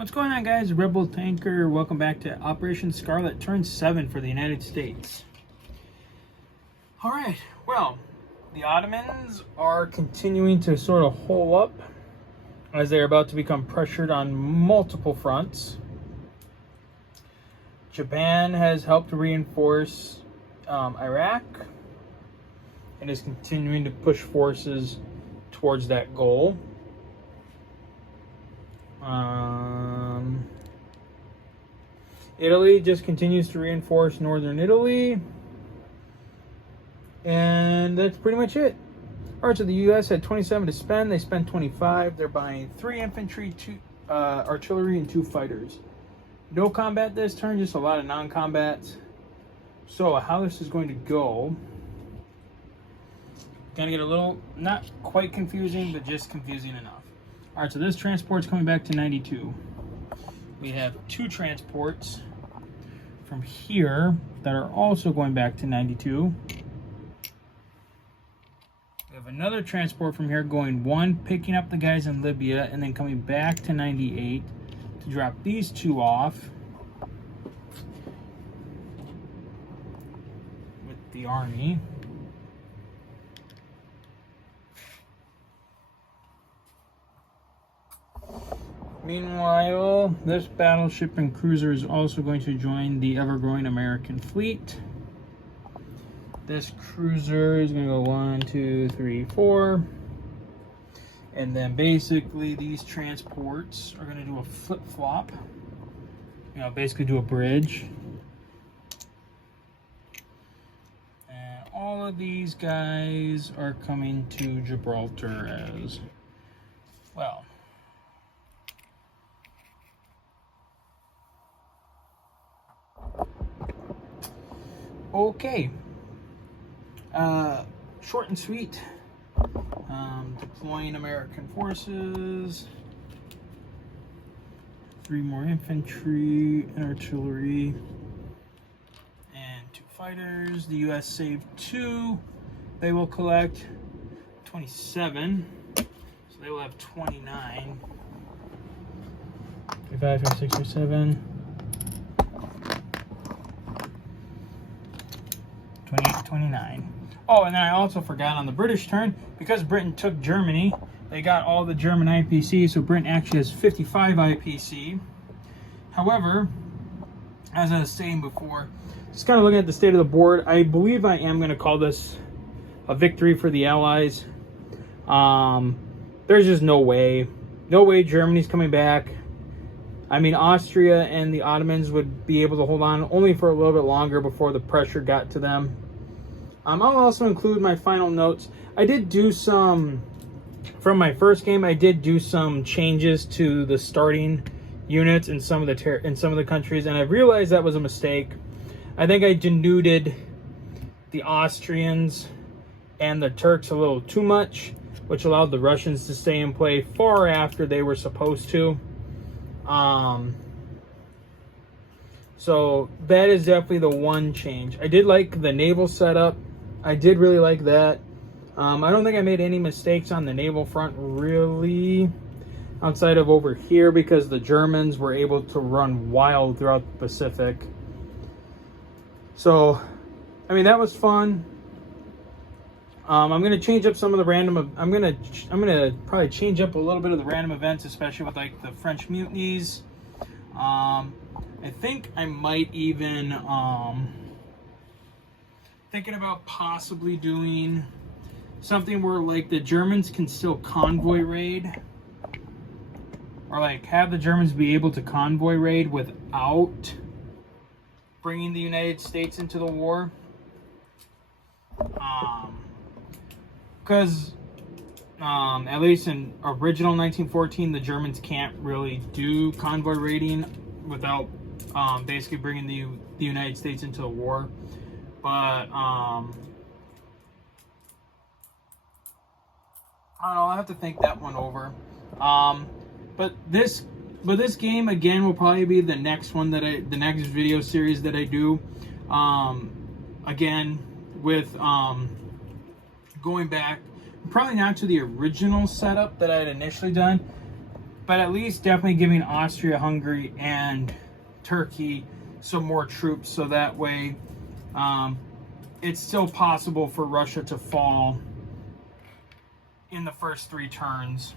What's going on, guys? Rebel Tanker. Welcome back to Operation Scarlett Turn 7 for the United States. Alright, well, the Ottomans are continuing to sort of hole up as they're about to become pressured on multiple fronts. Japan has helped reinforce Iraq and is continuing to push forces towards that goal. Italy just continues to reinforce northern Italy, and that's pretty much it. Alright, so the U.S. had 27 to spend. They spent 25. They're buying 3 infantry, 2 artillery, and 2 fighters. No combat this turn, just a lot of non-combats. So how this is going to go, gonna get a little, not quite confusing, but just confusing enough. Alright, so this transport's coming back to 92. We have 2 transports from here that are also going back to 92. We have another transport from here going 1, picking up the guys in Libya, and then coming back to 98 to drop these 2 off with the army. Meanwhile, this battleship and cruiser is also going to join the ever-growing American fleet. This cruiser is going to go 1, 2, 3, 4. And then basically these transports are going to do a flip-flop. You know, basically do a bridge. And all of these guys are coming to Gibraltar as well. Okay, short and sweet. Deploying American forces, 3 more infantry and artillery, and 2 fighters. The U.S. saved 2. They will collect 27, so they will have 29. 5, 6, or 7. 28, 29. Oh, and then I also forgot on the British turn, because Britain took Germany, they got all the German IPC, so Britain actually has 55 IPC. However, as I was saying before, just kind of looking at the state of the board, I believe I am going to call this a victory for the Allies. There's just no way Germany's coming back. I mean, Austria and the Ottomans would be able to hold on only for a little bit longer before the pressure got to them. I'll also include my final notes. I did do some, from my first game, I did do some changes to the starting units in some of the countries, and I realized that was a mistake. I think I denuded the Austrians and the Turks a little too much, which allowed the Russians to stay in play far after they were supposed to. So that is definitely the one change. I did like the naval setup. I did really like that. I don't think I made any mistakes on the naval front, really, outside of over here, because the Germans were able to run wild throughout the Pacific. So, I mean, that was fun. I'm going to change up some of the random. I'm going to probably change up a little bit of the random events, especially with like the French mutinies. I think I might even thinking about possibly doing something where like the Germans can still convoy raid, or like have the Germans be able to convoy raid without bringing the United States into the war. Because at least in original 1914, the Germans can't really do convoy raiding without basically bringing the United States into the war. But I don't know, I'll have to think that one over. But this game again will probably be the next one that the next video series that I do. Again with going back, probably not to the original setup that I had initially done, but at least definitely giving Austria, Hungary, and Turkey some more troops, so that way it's still possible for Russia to fall in the first 3 turns.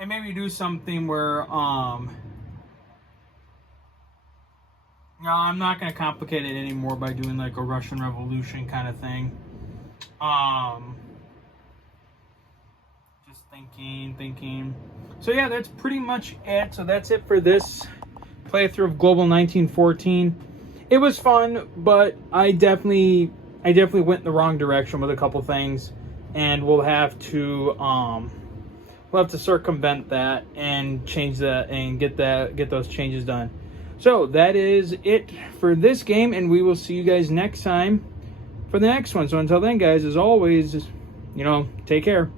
And maybe do something where no, I'm not going to complicate it anymore by doing like a Russian Revolution kind of thing. Just thinking. So yeah, that's pretty much it. So that's it for this playthrough of Global 1914. It was fun, but I definitely went in the wrong direction with a couple things, and we'll have to circumvent that and change that and get those changes done. So that is it for this game, and we will see you guys next time for the next one. So until then, guys, as always, take care.